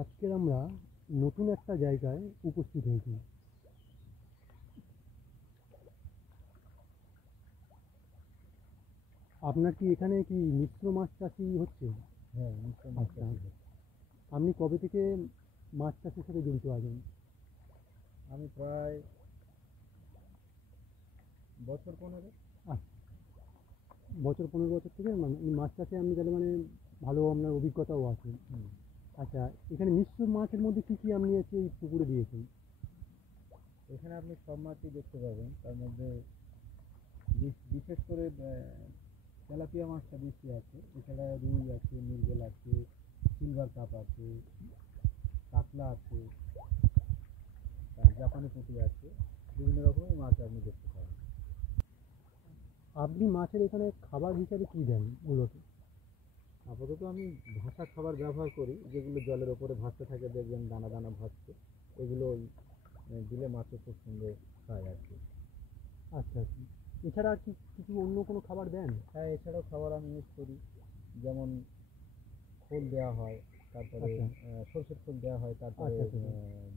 আজকে আমরা নতুন একটা জায়গায় উপস্থিত হয়েছি। আপনার কি এখানে কি মিশ্র মাছ চাষি হচ্ছে? হ্যাঁ, মিশ্র মাছ আচ্ছা, চাষি হচ্ছে। আপনি কবে থেকে মাছ চাষের সাথে জড়িত আছেন? আমি প্রায় বছর 15। আচ্ছা, বছর 15 বছর থেকে মানে এই মাছ চাষে আপনি তাহলে মানে ভালো আপনার অভিজ্ঞতাও আছে। হুম। আচ্ছা, এখানে মিশ্র মাছের মধ্যে কি কি আপনি হচ্ছে এই পুকুরে দিয়েছেন? এখানে আপনি সব মাছই দেখতে পাবেন। তার মধ্যে বিশেষ করে তেলাপিয়া মাছটা বেশি আছে। এছাড়া রুই আছে, মৃগেল আছে, সিলভার কাপ আছে, কাতলা আছে, জাপানি পুঁটি আছে। বিভিন্ন রকমের মাছ আপনি দেখতে পাবেন। আপনি মাছের এখানে খাবার হিসাবে কি দেন মূলত? আপাতত আমি ভাসা খাবার ব্যবহার করি, যেগুলো জলের ওপরে ভাসতে থাকে, দেখবেন দানা দানা ভাসছে। এগুলো দিলে মাছও খুব সুন্দর খায় আর কি। আচ্ছা আচ্ছা, এছাড়া আর কি কিছু অন্য কোনো খাবার দেন? হ্যাঁ, এছাড়াও খাবার আমি ইউজ করি। যেমন খোল দেওয়া হয়, তারপরে আচ্ছা সরষের খোল দেওয়া হয়, তারপরে আচ্ছা আচ্ছা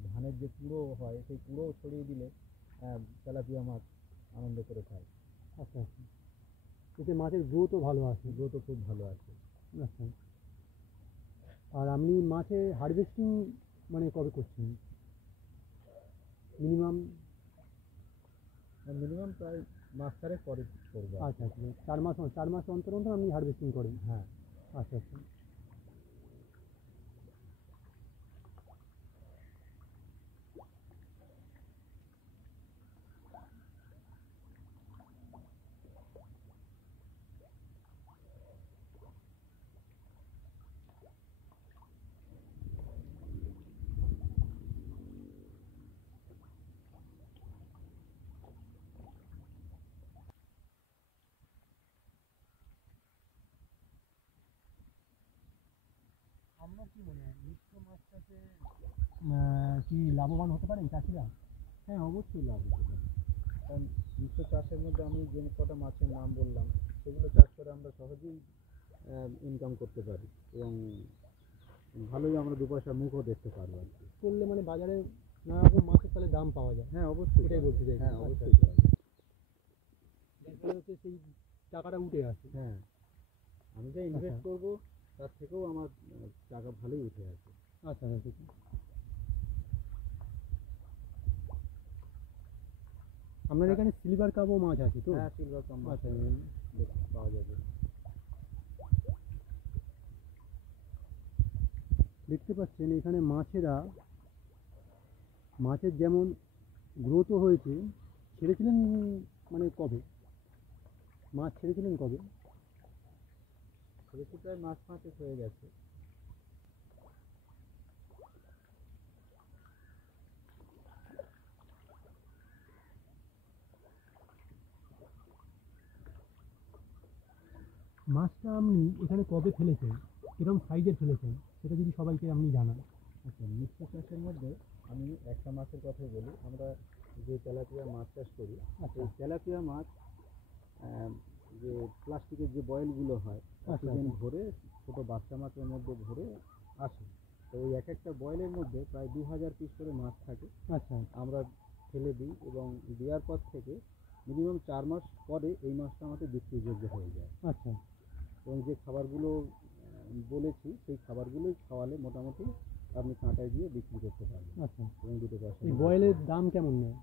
ধানের যে কুড়ো হয় সেই কুড়োও ছড়িয়ে দিলে তেলাপিয়া মাছ আনন্দ করে খায়। আচ্ছা আচ্ছা, এতে মাছের গ্রোথও ভালো আসে। গ্রোথও খুব ভালো আছে। আচ্ছা, আর আপনি মাছে হারভেস্টিং মানে কবে করছেন মিনিমাম? মিনিমাম প্রায় মাস 4 পরে করবো আর আচ্ছা কি। আচ্ছা, 4 মাস অন্তর অন্তর আপনি হারভেস্টিং করেন? হ্যাঁ। আচ্ছা আচ্ছা, আপনার কি মনে হয় মিশ্র মাছ চাষে কি লাভবান হতে পারেন চাষিরা? হ্যাঁ, অবশ্যই লাভ হতে পারে। কারণ মিশ্র চাষের মধ্যে আমি যে কটা মাছের নাম বললাম, সেগুলো চাষ করে আমরা সহজেই ইনকাম করতে পারি এবং ভালোই আমরা দু পয়সা মুখও দেখতে পারবো আর কি। করলে মানে বাজারে নানা রকম মাছের তাহলে দাম পাওয়া যায়। হ্যাঁ, অবশ্যই এটাই পাওয়া বলতে যায়। চাইছি। হ্যাঁ, আচ্ছা অবশ্যই আচ্ছা, পাওয়া যায়। যার ফলে হচ্ছে সেই টাকাটা উঠে আসে। হ্যাঁ, আমি যা আচ্ছা ইনভেস্ট করবো তার থেকেও আমার টাকা ভালোই উঠে আসে। আচ্ছা আচ্ছা, ঠিক আছে। আপনার এখানে সিলভার কাপও মাছ আছে তো? হ্যাঁ, সিলভার কাপ মাছ আচ্ছা, দেখতে পাওয়া যাবে। দেখতে পাচ্ছেন এখানে মাছের যেমন গ্রোথও হয়েছে। ছেড়েছিলেন মানে কবে মাছ ছেড়েছিলেন কবে? সেটা প্রায় মাস 5 হয়ে গেছে। মাছটা আপনি এখানে কবে ফেলেছেন, কিরকম সাইজের ফেলেছেন, সেটা যদি সবাইকে আপনি জানান। আচ্ছা, মিশ্র চাষের মধ্যে আমি একটা মাছের কথাই বলি। আমরা যে তেলাপিয়া মাছ চাষ করি, আচ্ছা এই তেলাপিয়া মাছ যে প্লাস্টিকের যে বয়েলগুলো হয়, আচ্ছা অক্সিজেন আচ্ছা ভরে ছোট বাচ্চা মাছের মধ্যে ভরে আসে। তো ওই এক একটা বয়েলের মধ্যে প্রায় 2000 পিস করে মাছ থাকে। আচ্ছা আমরা ফেলে দিই এবং দেওয়ার পর থেকে মিনিমাম 4 মাস পরে এই মাছটা আমাদের বিক্রিযোগ্য হয়ে যায়। আচ্ছা এবং যে খাবারগুলো বলেছি সেই খাবারগুলোই খাওয়ালে মোটামুটি আপনি কাঁটায় দিয়ে বিক্রি করতে পারবেন আচ্ছা, এবং দুটো পয়সা এই মুনাফা বয়েলের হবে। দাম কেমন নেয়?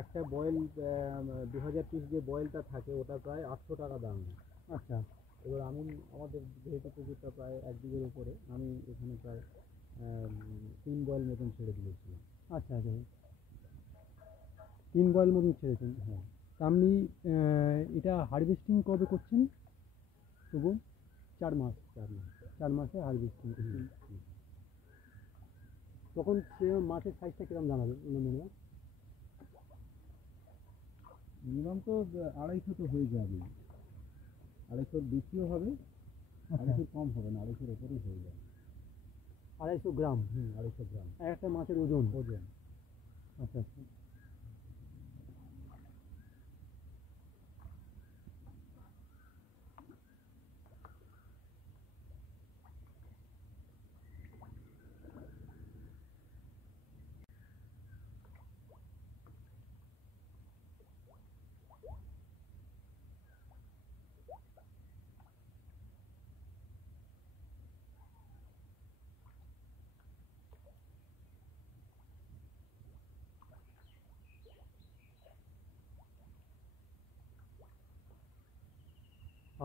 একটা বয়েল 2000 পিস যে বয়েলটা থাকে ওটা প্রায় 800 টাকা দাম নেয়। আচ্ছা এবার আমি আমাদের যেহেতু পুকুরটা প্রায় 1 বিঘের উপরে, আমি এখানে প্রায় 3 বয়েল মতন ছেড়ে দিয়েছিলাম। আচ্ছা আচ্ছা, 3 বয়েল মতন ছেড়েছেন। হ্যাঁ, তা আপনি এটা হারভেস্টিং কবে করছেন তবু? 4 মাস, 4 মাস। 4 মাসে হারভেস্টিং হুম, করছেন। হুম। তখন সে মাছের সাইজটা কিরকম দাঁড়াবে মনে হয়? মিনিমাম তো 250 তো হয়ে যাবে। 250 বেশিও হবে, আচ্ছা, 250 কম হবে না, 250 ওপরেই হয়ে যাবে। 250 গ্রাম 250 গ্রাম একটা মাছের ওজন? ওজন। আচ্ছা আচ্ছা,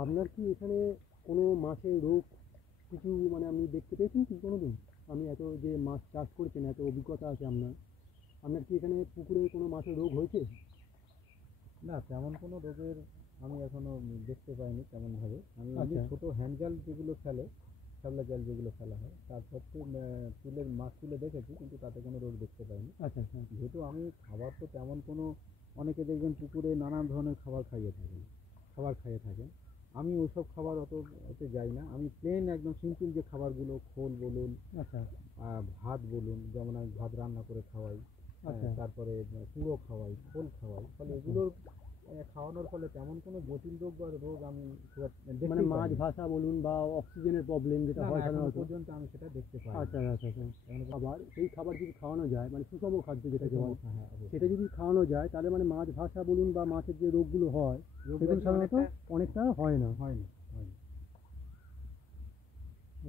আপনার কি এখানে কোনো মাছের রোগ কিছু মানে আপনি দেখতে পেয়েছেন কি কোনোদিন? আপনি এত যে মাছ চাষ করছেন, এত অভিজ্ঞতা আছে আপনার, আপনার কি এখানে পুকুরে কোনো মাছের রোগ হয়েছে? না, তেমন কোনো রোগের আমি এখনো দেখতে পাইনি তেমনভাবে। আমি এমনি আচ্ছা ছোট হ্যান্ড জাল যেগুলো ফেলে, শ্যাওলা জাল যেগুলো ফেলা হয়, তার সত্ত্বেও মাছ তুলে দেখেছি, কিন্তু তাতে কোনো রোগ দেখতে পাইনি। আচ্ছা আচ্ছা যেহেতু আমি খাবার তো তেমন কোনো, অনেকে দেখবেন পুকুরে নানান ধরনের খাবার খাইয়ে থাকেন। আমি ওইসব খাবার অত এতে যাই না। আমি প্লেন একদম সিম্পল যে খাবারগুলো, খোল বলুন, আচ্ছা ভাত বলুন, যেমন আমি ভাত রান্না করে খাওয়াই, আচ্ছা তারপরে কুড়ো খাওয়াই, খোল খাওয়াই, ফলে আচ্ছা এগুলোর খাওয়ানোর ফলে তেমন কোনো জটিল রোগ বা রোগ আমি খুব একটা মানে দেখতেই মাছ পাইনি। ভাষা বলুন বা অক্সিজেনের প্রবলেম যেটা না, না, হয় এখনো সাধারণত। পর্যন্ত আমি সেটা দেখতে পাইনি। আচ্ছা আচ্ছা আচ্ছা খাবার, সেই খাবার যদি খাওয়ানো যায় মানে সুষম খাদ্য যেটাকে সুষম, বলে, হ্যাঁ, অবশ্যই। সেটা যদি খাওয়ানো যায় তাহলে মানে মাছ ভাষা বলুন বা মাছের যে রোগগুলো হয় রোগ সেগুলো ব্যাধি সাধারণত অনেকটা হয় না। হয় না, হয় না।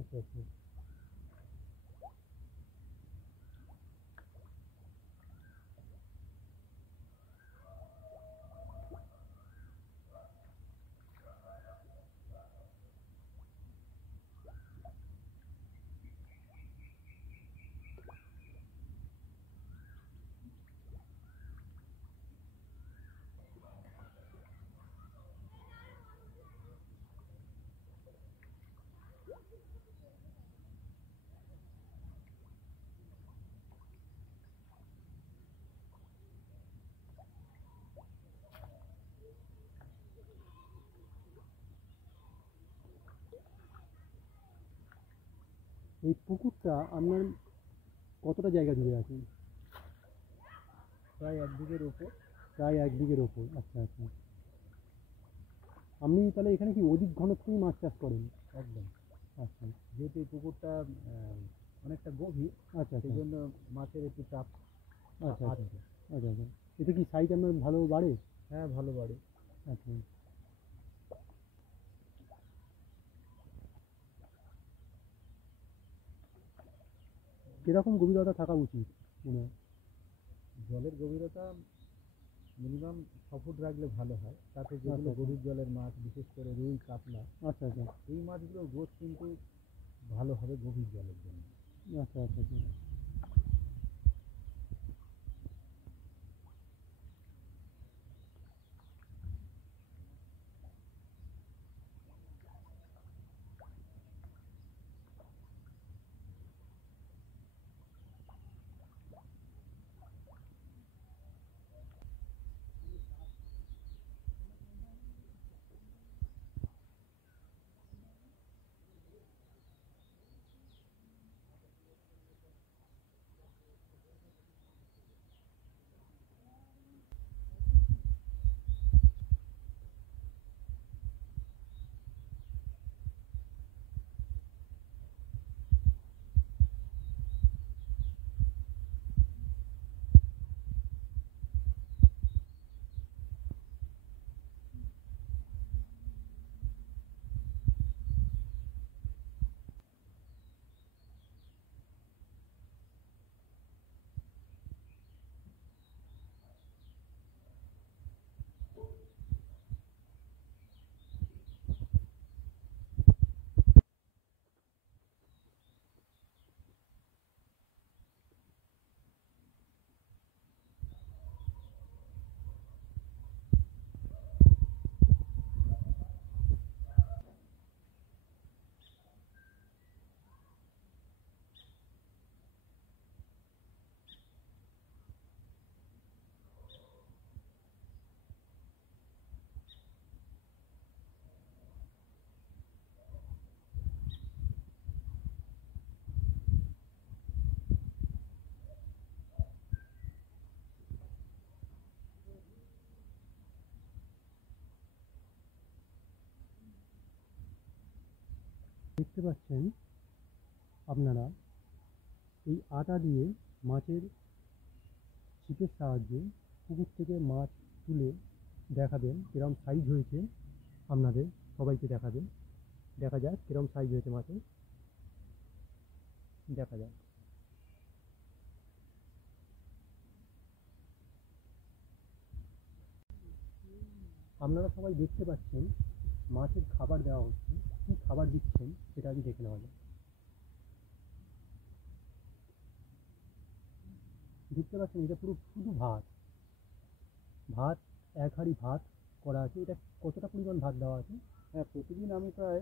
আচ্ছা আচ্ছা। এই পুকুরটা আপনার কতটা জায়গা জুড়ে আছে? প্রায় 1 বিঘের উপর। প্রায় 1 বিঘের ওপর। আচ্ছা আচ্ছা। আপনি তাহলে এখানে কি অধিক ঘনত্বেই মাছ চাষ করেন? একদম। আচ্ছা যেহেতু এই পুকুরটা অনেকটা গভীর, আচ্ছা সেই আচ্ছা জন্য মাছের একটু চাপ আচ্ছা আচ্ছা আছে। আচ্ছা আচ্ছা। এতে কি সাইজ আপনার ভালো বাড়ে? হ্যাঁ, ভালো বাড়ে। আচ্ছা। কিরকম গভীরতা থাকা উচিত মনে হয়? জলের গভীরতা মিনিমাম 6 ফুট রাখলে ভালো হয়। তাতে আচ্ছা যেগুলো আচ্ছা গভীর জলের মাছ, বিশেষ করে রুই, কাতলা, আচ্ছা আচ্ছা এই মাছগুলোর গ্রোথ কিন্তু ভালো হবে গভীর জলের জন্য। আচ্ছা আচ্ছা আচ্ছা। দেখতে পাচ্ছেন আপনারা এই আটা দিয়ে মাছের ছিপের সাহায্যে পুকুর থেকে মাছ তুলে দেখাবেন কিরম সাইজ হয়েছে, আপনাদের সবাইকে দেখাবেন। দেখা যাক কিরম সাইজ হয়েছে মাছের, দেখা যাক। আপনারা সবাই দেখতে পাচ্ছেন মাছের খাবার দেওয়া হচ্ছে, কী খাবার দিচ্ছেন সেটা আগে দেখে নেওয়া যাক। দেখতে পাচ্ছেন এটা পুরো শুধু ভাত, ভাত, এক হাঁড়ি ভাত করা আছে। এটা কতটা পরিমাণ ভাত দেওয়া আছে? হ্যাঁ, প্রতিদিন আমি প্রায়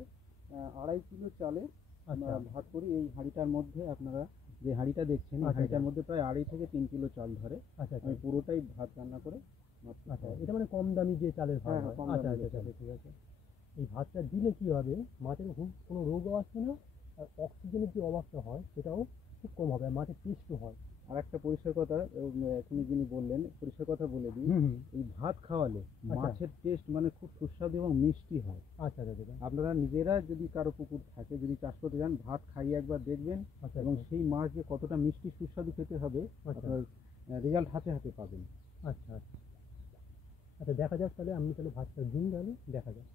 2.5 কিলো চালের আচ্ছা ভাত করি। এই হাঁড়িটার মধ্যে আপনারা যে হাঁড়িটা দেখছেন, এই আচ্ছা হাঁড়িটার আচ্ছা মধ্যে প্রায় 2.5 থেকে 3 কিলো চাল ধরে। আচ্ছা আচ্ছা আমি পুরোটাই ভাত রান্না করে মাছকে আচ্ছা, খাওয়াই। এটা মানে কম দামি যে চালের ভাত হ্যাঁ, হ্যাঁ, হয়। কম আচ্ছা দামি আচ্ছা যে আচ্ছা চাল। ঠিক আছে। এই ভাতটা দিলে কি হবে, মাছের কোনো রোগও আসবে না, আর অক্সিজেনের যে অভাবটা হয় সেটাও খুব কম হবে, আর মাছের টেস্টও হয়। আর একটা পরিষ্কার কথা, এখনই যিনি বললেন, পরিষ্কার কথা বলে দিই, হুম হুম এই ভাত খাওয়ালে আচ্ছা মাছের টেস্ট মানে খুব সুস্বাদু এবং মিষ্টি হয়। আচ্ছা আচ্ছা আচ্ছা আপনারা নিজেরা যদি কারো পুকুর থাকে, যদি চাষ করতে চান, ভাত খাইয়ে একবার দেখবেন আচ্ছা এবং আচ্ছা সেই মাছ যে কতটা মিষ্টি সুস্বাদু খেতে হবে আচ্ছা আপনার রেজাল্ট হাতে হাতে পাবেন। আচ্ছা আচ্ছা আচ্ছা, দেখা যাক তাহলে, আপনি তাহলে ভাতটা দিন, তাহলে দেখা যাক।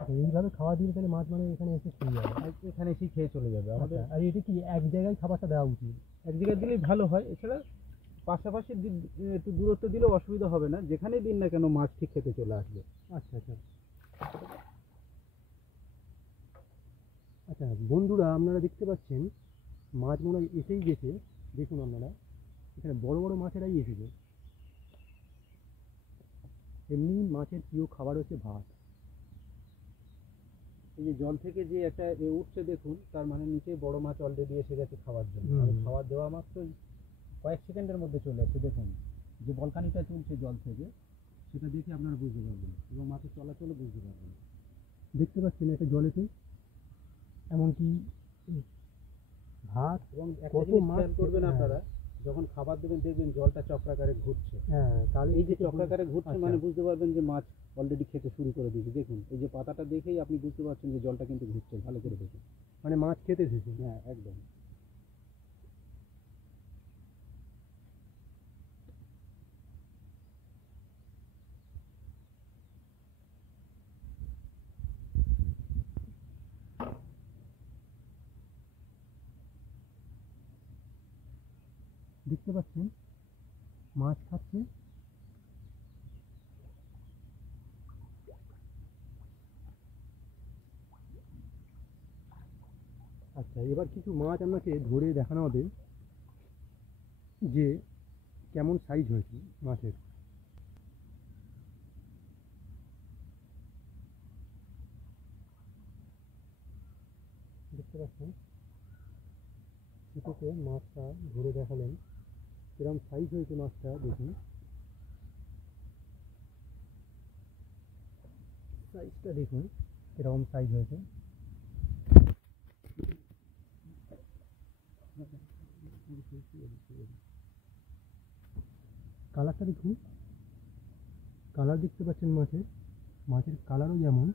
আচ্ছা, এইভাবে খাওয়া দিলে তাহলে মাছ মানে এখানে এসে খেয়ে যাবে। আর এখানে এসেই খেয়ে চলে যাবে আমাদের। আচ্ছা, আর এটা কি এক জায়গায় খাবারটা দেওয়া উচিত? এক জায়গায় দিলেই ভালো হয়, এছাড়া পাশাপাশি একটু দূরত্ব দিলেও অসুবিধা হবে না, যেখানেই দিন না কেন মাছ ঠিক খেতে চলে আসবে। আচ্ছা আচ্ছা আচ্ছা, বন্ধুরা আপনারা দেখতে পাচ্ছেন মাছ মনে হয় এসেই গেছে। দেখুন আপনারা, এখানে বড় বড় মাছেরাই এসেছে। এমনি মাছের প্রিয় খাবার হচ্ছে ভাত। এই যে জল থেকে যে একটা উঠছে দেখুন, তার মানে নিচে বড় মাছ অলরেডি এসে গেছে খাওয়ার জন্য। হুম। আর খাবার দেওয়া মাত্রই কয়েক সেকেন্ডের মধ্যে চলে আসছে। দেখুন যে বলকানিটা তুলছে জল থেকে, সেটা দেখে আপনারা বুঝতে পারবেন এবং মাছের চলাচলও বুঝতে পারবেন। দেখতে পাচ্ছেন একটা জলেতে এমনকি ভাত, এবং একটা কত জিনিস মাছ খেয়াল করবেন হ্যাঁ। আপনারা, যখন খাবার দেবেন দেখবেন জলটা চক্রাকারে ঘুরছে। হ্যাঁ, তাহলে এই যে চক্রাকারে ঘুরছে আচ্ছা। মানে বুঝতে পারবেন যে মাছ অলরেডি খেতে শুরু করে দিয়েছে। দেখুন এই যে পাতাটা দেখেই আপনি বুঝতে পারছেন যে জলটা কিন্তু ঘুরছে। ভালো করে দেখুন। মানে মাছ খেতে এসেছে। হ্যাঁ, একদম। দেখতে পাচ্ছেন মাছ খাচ্ছে। আচ্ছা, এবার কিছু মাছ আপনাকে ধরে দেখানো হবে যে কেমন সাইজ হয়েছে মাছের। দেখতে পাচ্ছেন ছোটোতে মাছটা ধরে দেখালেন কিরম সাইজ হয়েছে মাছটা। দেখুন সাইজটা, দেখুন কিরকম সাইজ হয়েছে। কালারটা দেখুন, কালার দেখতে পাচ্ছেন মাছের, মাছের কালারও যেমন,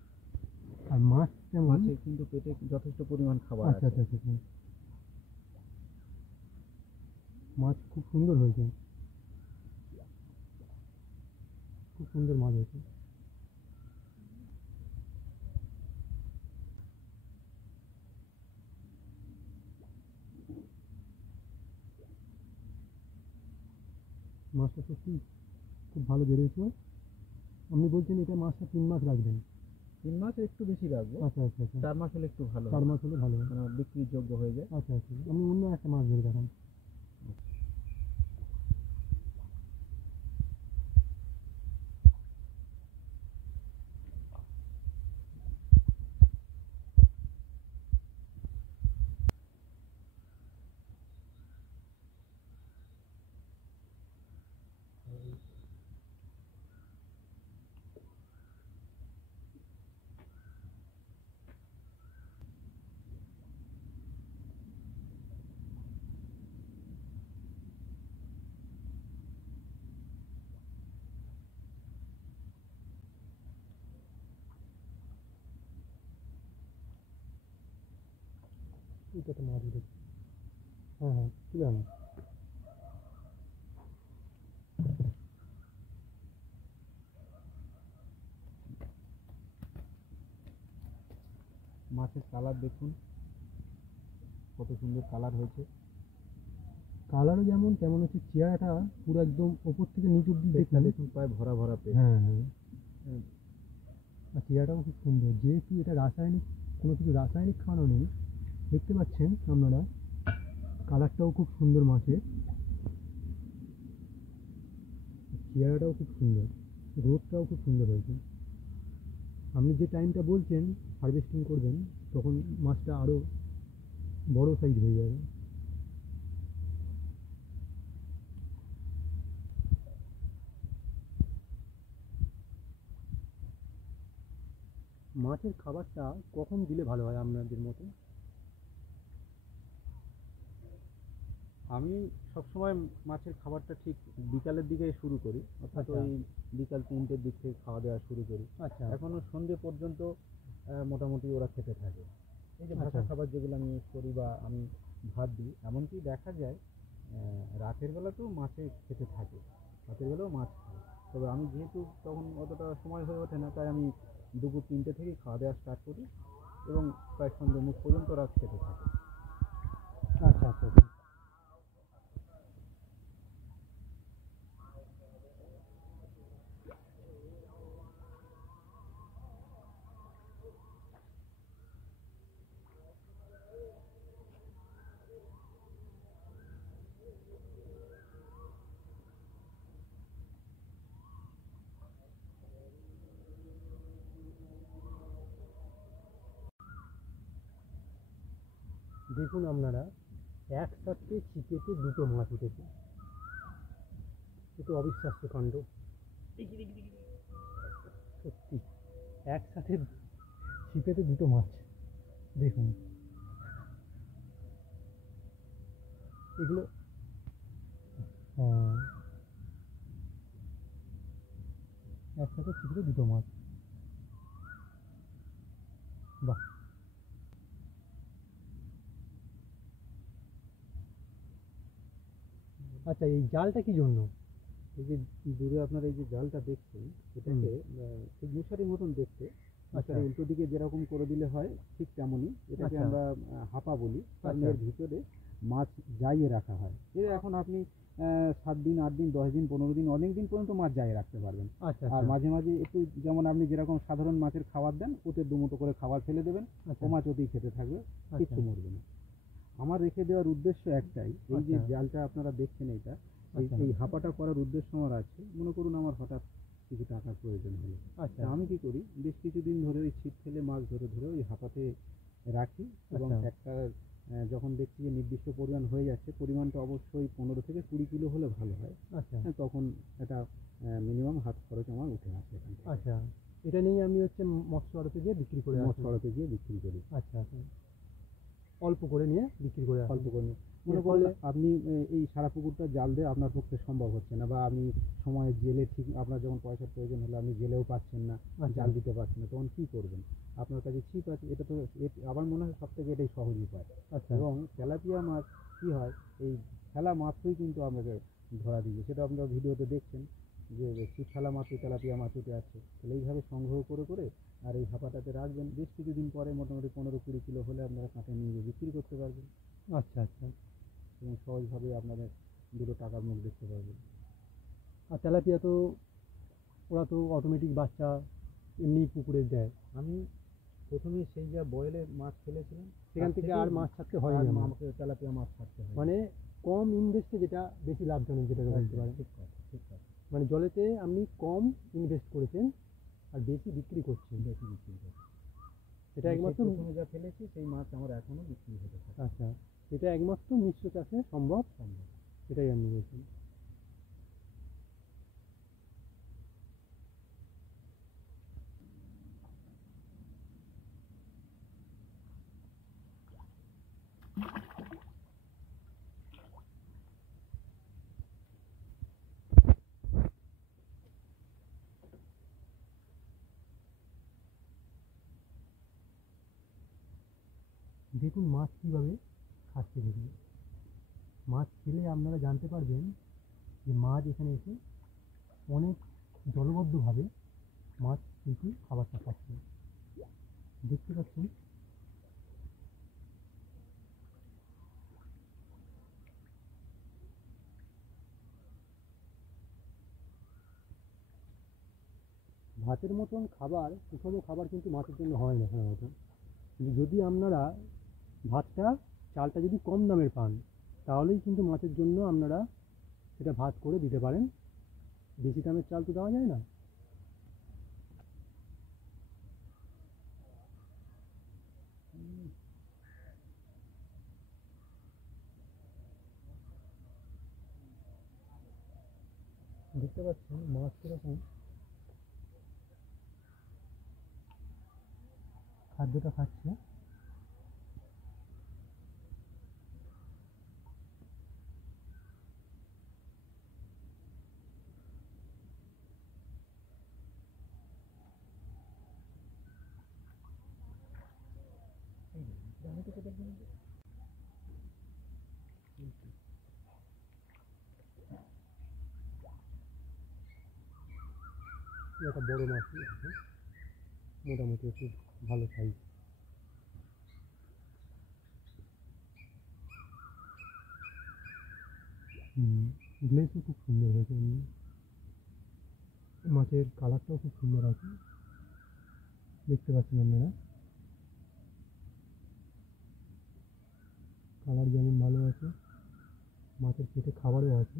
আর মাছ তেমন। মাছের কিন্তু পেটে যথেষ্ট পরিমাণ খাবার আচ্ছা আছে। আচ্ছা আচ্ছা, মাছ খুব সুন্দর হয়েছে, খুব সুন্দর মাছ হয়েছে। মাছটা সত্যি খুব ভালো বেরিয়েছে। আপনি বলছেন এটা মাছটা 3 মাস রাখবেন? 3 মাস একটু বেশি রাখবো। আচ্ছা আচ্ছা আচ্ছা, 4 মাস হলে একটু ভালো 4 মাস হলে ভালো হয়। বিক্রির যোগ্য হয়ে যায়। আচ্ছা আচ্ছা, আপনি অন্য একটা মাছ ধরে দেখান। এটা তো মাছ উঠেছে। হ্যাঁ হ্যাঁ, তুলে আনো। মাছের কালার দেখুন, কত সুন্দর কালার হয়েছে। কালারও যেমন তেমন হচ্ছে চেহারাটা পুরো একদম ওপর থেকে নিচ অব্দি পেটটা দেখুন। দেখুন প্রায় ভরা ভরা পেট। হ্যাঁ হ্যাঁ, আর চেহারাটাও খুব সুন্দর, যেহেতু এটা রাসায়নিক, কোনো কিছু রাসায়নিক খাওয়ানো নেই, দেখতে পাচ্ছেন আপনারা কালারটাও খুব সুন্দর মাছের, চেহারাটাও খুব সুন্দর, গ্রোথটাও খুব সুন্দর হয়েছে। আপনি যে টাইমটা বলছেন হারভেস্টিং করবেন, তখন মাছটা আরও বড় সাইজ হয়ে যাবে। মাছের খাবারটা কখন দিলে ভালো হয় আপনাদের মতে? আমি সবসময় মাছের খাবারটা ঠিক বিকালের দিকে শুরু করি, অর্থাৎ আচ্ছা। ওই বিকাল 3টের দিক থেকে খাওয়া দাওয়া শুরু করি। আচ্ছা এখনো সন্ধে পর্যন্ত মোটামুটি ওরা খেতে থাকে। এই যে ভাজা আচ্ছা খাবার যেগুলো আমি ইউজ করি বা আমি ভাত দিই, এমনকি দেখা যায় রাতের বেলাতেও মাছে খেতে থাকে, রাতের বেলাও মাছ খায়। তবে আমি যেহেতু তখন অতটা সময় হয়ে ওঠে না, তাই আমি দুপুর 3টে থেকেই খাওয়া দাওয়া স্টার্ট করি এবং প্রায় সন্ধ্যে মুখ পর্যন্ত ওরা খেতে থাকে। আচ্ছা আচ্ছা আচ্ছা। দেখুন আপনারা, একসাথে ছিপেতে দুটো মাছ উঠেছে, এ তো অবিশ্বাস্য কাণ্ড। সত্যি, একসাথে ছিপেতে দুটো মাছ, দেখুন এগুলো। হ্যাঁ, একসাথে ছিপেতে দুটো মাছ, বাহ। আচ্ছা, এই জালটা কি জন্য? এই যে দূরে আপনারা এই যে জালটা দেখছেন, এটাকে ঠিক মশারির মতন দেখতে, মশারি উল্টো দিকে যেরকম করে দিলে হয় ঠিক তেমনই। এটাকে আচ্ছা। আমরা হাপা বলি, কারণ আচ্ছা। এর ভিতরে মাছ জাইয়ে রাখা হয়। এর এখন আপনি 7 দিন, 8 দিন, 10 দিন, 15 দিন, অনেক দিন পর্যন্ত মাছ জাইয়ে রাখতে পারবেন। আচ্ছা আর আচ্ছা মাঝে মাঝে একটু, যেমন আপনি যেরকম সাধারণ মাছের খাবার দেন, ওতে দুমুটো করে খাবার ফেলে দেবেন, আচ্ছা ও মাছ ওতেই খেতে থাকবে, আচ্ছা কিচ্ছু মরবে না। আমার রেখে দেওয়ার উদ্দেশ্য একটাই, এই যে আচ্ছা জালটা আপনারা দেখছেন এইটা, এই আচ্ছা এই হাঁপাটা করার উদ্দেশ্য আমার আছে। মনে করুন আমার হঠাৎ কিছু টাকার প্রয়োজন হলো, আচ্ছা তা আমি কি করি, বেশ কিছুদিন ধরে ওই ছিপ ফেলে মাছ ধরে ধরে ওই হাঁপাতে রাখি, এবং আচ্ছা একটা যখন দেখছি যে নির্দিষ্ট পরিমাণ হয়ে যাচ্ছে, পরিমাণটা অবশ্যই 15 থেকে 20 কিলো হলে ভালো হয়, আচ্ছা তখন এটা মিনিমাম হাত খরচ আমার উঠে আসে এখান থেকে। আচ্ছা। এটা নিয়ে আমি হচ্ছে মৎস্য আড়তে গিয়ে বিক্রি করে মৎস্য আসি। আড়তে গিয়ে বিক্রি করি, আচ্ছা আচ্ছা, অল্প করে নিয়ে বিক্রি করে আসি। অল্প করে। মনে এর করুন ফলে আপনি এই সারা পুকুরটা জাল দিয়ে আপনার পক্ষে সম্ভব হচ্ছে না, বা আপনি সময়ে জেলে ঠিক আপনার যখন পয়সার প্রয়োজন হলে আপনি জেলেও পাচ্ছেন না, আচ্ছা জাল দিতে পারছেন না, তখন কী করবেন? আপনার কাছে ছিপ আছে, এটা তো আমার মনে হয় সব থেকে এটাই সহজ উপায়। আচ্ছা এবং তেলাপিয়া মাছ কী হয়, এই ফেলা মাত্রই কিন্তু আমাকে ধরা দিয়েছে, সেটা আপনারা ভিডিওতে দেখছেন যে ছিপ ফেলা মাত্রই তেলাপিয়া মাছ উঠে আসছে। তাহলে এইভাবে সংগ্রহ করে করে আর এই হাঁপাটাতে রাখবেন, বেশ কিছুদিন পরে মোটামুটি 15-20 কিলো হলে আপনারা কাঁটে নিয়ে গিয়ে বিক্রি করতে পারবেন, আচ্ছা আচ্ছা। এবং সহজভাবে আপনাদের দুটো টাকার মুখ দেখতে পারবেন। আর তেলাপিয়া তো, ওরা তো অটোমেটিক বাচ্চা এমনি পুকুরে দেয়, আমি প্রথমে সেই যা বয়েলের মাছ ফেলেছিলাম, সেখান থেকে আর মাছ ছাড়তে হয়নি আমার। আমাকে তেলাপিয়া মাছ ছাড়তে হয়। মানে কম ইনভেস্টে যেটা বেশি লাভজনক, যেটাকে বলতে পারেন। ঠিক কথা, ঠিক কথা। মানে জলেতে আপনি কম ইনভেস্ট করেছেন আর বেশি বিক্রি করছেন, বেশি বিক্রি করছি। এটা একমাত্র। প্রথমে যা ফেলেছি সেই মাছ আমার এখনো বিক্রি হতে থাকে। আচ্ছা, এটা একমাত্র মিশ্র চাষে সম্ভব, সম্ভব। এটাই আপনি বলছেন। দেখুন মাছ কীভাবে খাচ্ছে দেখুন। মাছ খেলে আপনারা জানতে পারবেন যে মাছ এখানে এসে অনেক দলবদ্ধভাবে মাছ কিন্তু খাবারটা খাচ্ছে। দেখতে পাচ্ছেন ভাতের মতন খাবার, সুষম খাবার কিন্তু মাছের জন্য হয় না সাধারণত। কিন্তু যদি আপনারা ভাতটা, চালটা যদি কম দামের পান, তাহলেই কিন্তু মাছের জন্য আপনারা সেটা ভাত করে দিতে পারেন। বেশি দামের চাল তো দেওয়া যায় না। দেখতে পাচ্ছেন মাছ কীরকম খাদ্যটা খাচ্ছে। একটা বড় মাছ আছে, মোটামুটি একটু ভালো সাইজ। গ্লেসও খুব সুন্দর হয়েছে, মাছের কালারটাও খুব সুন্দর আছে, দেখতে পাচ্ছেন আপনারা। কালার যেমন ভালো আছে, মাছের পেটে খাবারও আছে।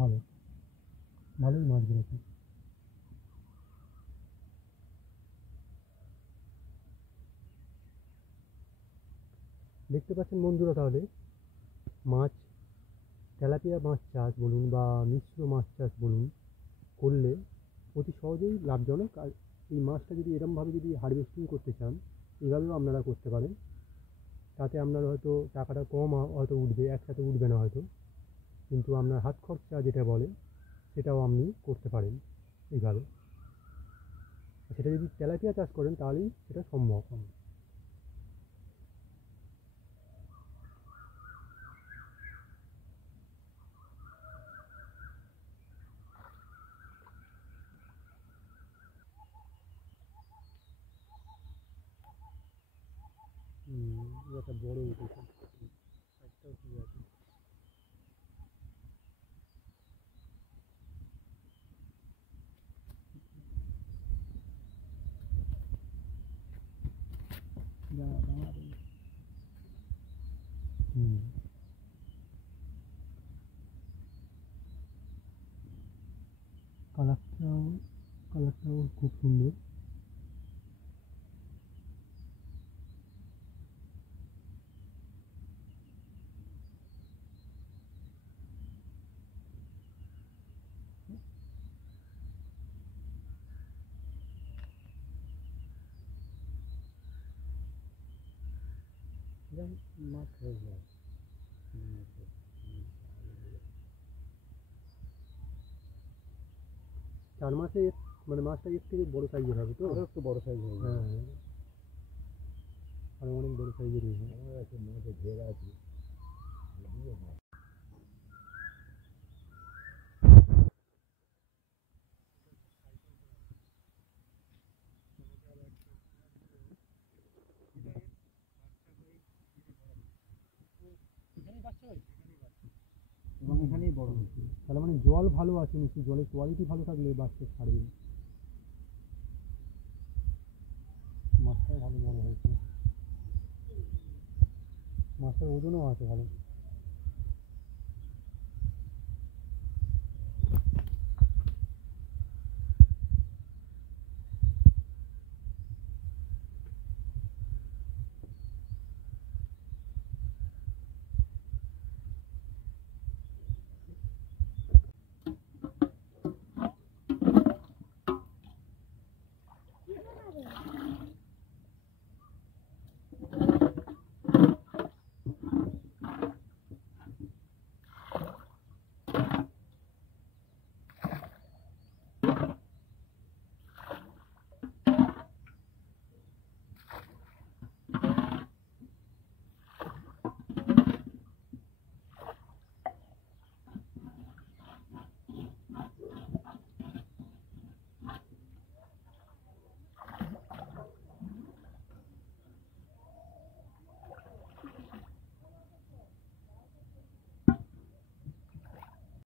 ভালো, ভালোই মাছ বেরোছে। দেখতে পাচ্ছেন বন্ধুরা, তাহলে মাছ, তেলাপিয়া মাছ চাষ বলুন বা মিশ্র মাছ চাষ বলুন, করলে অতি সহজেই লাভজনক। আর এই মাছটা যদি এরমভাবে যদি হারভেস্টিং করতে চান, এভাবেও আপনারা করতে পারেন। তাতে আপনার হয়তো টাকাটা কম হয়তো উঠবে, একসাথে উঠবে না হয়তো, কিন্তু আপনার হাত খরচা যেটা বলে সেটাও আপনি করতে পারেন এইভাবে। সেটা যদি তেলাপিয়া চাষ করেন তাহলেই সেটা সম্ভব। একটা বড় উঠেছে, একটাও ঠিক আছে। কালারটাও খুব সুন্দর। মাছ হয়ে যায় 4 মাসে, মানে মাছটা এর থেকে বড় সাইজের হবে তো, একটু বড় সাইজ হবে। হ্যাঁ, আরো অনেক বড় সাইজের হবে। মাঠে ঘেরা আছে। এবং এখানেই বড় হয়েছে। তাহলে মানে জল ভালো আছে নিশ্চয়ই, জলের কোয়ালিটি ভালো থাকলে বাচ্চা ছাড়বে। মাছটাও ভালো বড় হয়েছে, মাছটার ওজনও আছে ভালো।